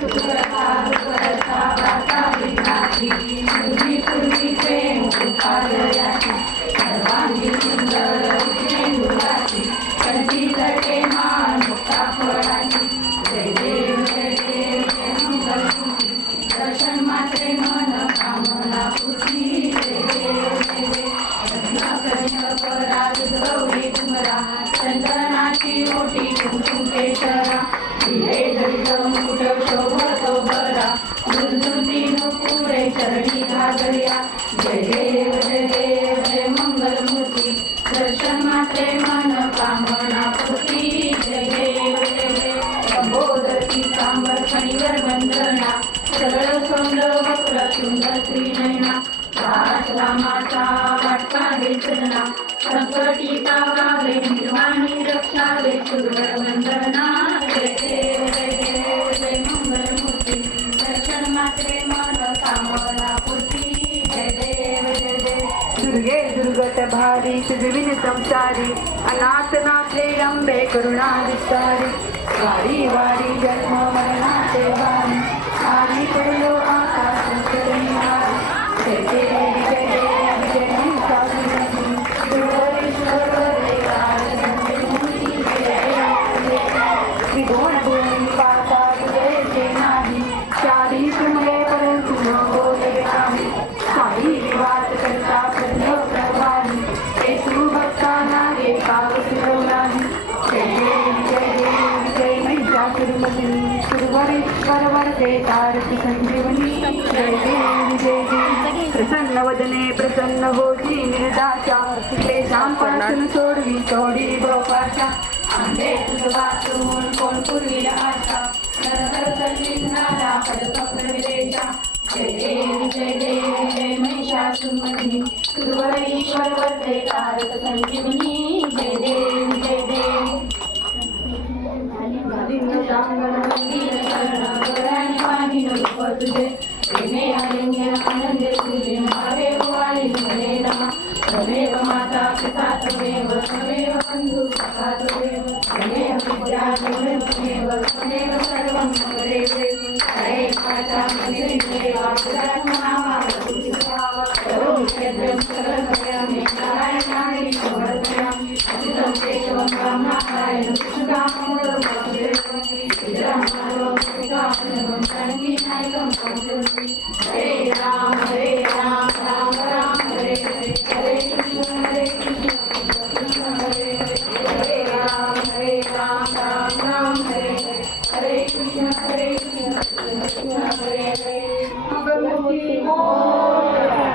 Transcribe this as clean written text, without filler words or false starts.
सुखकर्ता दुःखहर्ता वार्ता विघ्नाची पूर्वी पूर्वीचे मुखालयाची सर्वांगी सुंदर झेंडुलाची कंठी तटे मान मुक्ता फळाची जय देव जय देव जय मंगलमूर्ती दर्शन मात्रे मन कामना पूर्ती जय देव जय देव कन्यक पराग गौरी कुमरा चंदनाची ओटी कुंकुम केशरा हिरे जडित मुकुट शोभतो बरा दुर्दुर्ती नुपुरे चरणी घागर्या जय देव जय देव जय मंगलमूर्ती दर्शन मात्रे मन कामना पूर्ती जय देव जय देव अंबोदरी सांबर फणीवर वंदना सरळ सोंड वक्र सुंदर त्रिनयना रामाचा वाटका वेचना संकटी पावावे निर्वाणी रक्षावे सुरवर वंदना जय देव जय देव जय मंगलमूर्ती दर्शन मात्रे मन कामना पूर्ती जय देव जय देव दुर्गे दुर्गत भारी सुजविन संसारी अनाथ नाथे रंबे करुणा विस्तारी वारी वारी जन्म मरणाचे वारी आरी पडलो आकाश करणारी जय देव जय देव जय निसारी दुर्गेश्वर त्रिभुवन भूमी पाताळ जय नाही चारी तुमरे परंतु न बोले काही साई विवाद करता प्रज्ञ प्रभावी ते भक्तांना एकाव फिरवणारी जय देव जय महिषासुरमर्दिनी सुरवरेश्वर वरदे तारक संजीवनी जय देव जय देव प्रसन्न वदने प्रसन्न होती निर्दाशा क्लेशांपासून सोडवी सोडी गोपाशा आंबे तुझ वाचून कोण पूर्वी आशा नरहर कल्लिंगाला पडपक्र विदेशा जय देव जय महिषासुरमर्दिनी सुरवरेश्वर वरदे तारक संजीवनी जय देव जय देव तुझे प्रेमे आलिंग्य आनंदे तुझे मावे वाळी हरे रमा त्वमेव माता पिता त्वमेव त्वमेव बंधु सखा त्वमेव त्वमेव विद्या त्वमेव त्वमेव सर्वं हरे हरे पाचा मंदिरे देवा पुरात्मा तुझावा करोमि यद्यं सर्वं नारायणाय समर्पयामि अच्युतं केशवं रामनारायणं कृष्णदामोदरं वासुदेवं श्रीरामं श्रीरामं शरणं हरे राम राम राम हरे हरे हरे कृष्ण कृष्ण हरे हरे हरे राम राम हरे हरे हरे कृष्ण कृष्ण हरे हरे मंगलमूर्ती मोरया.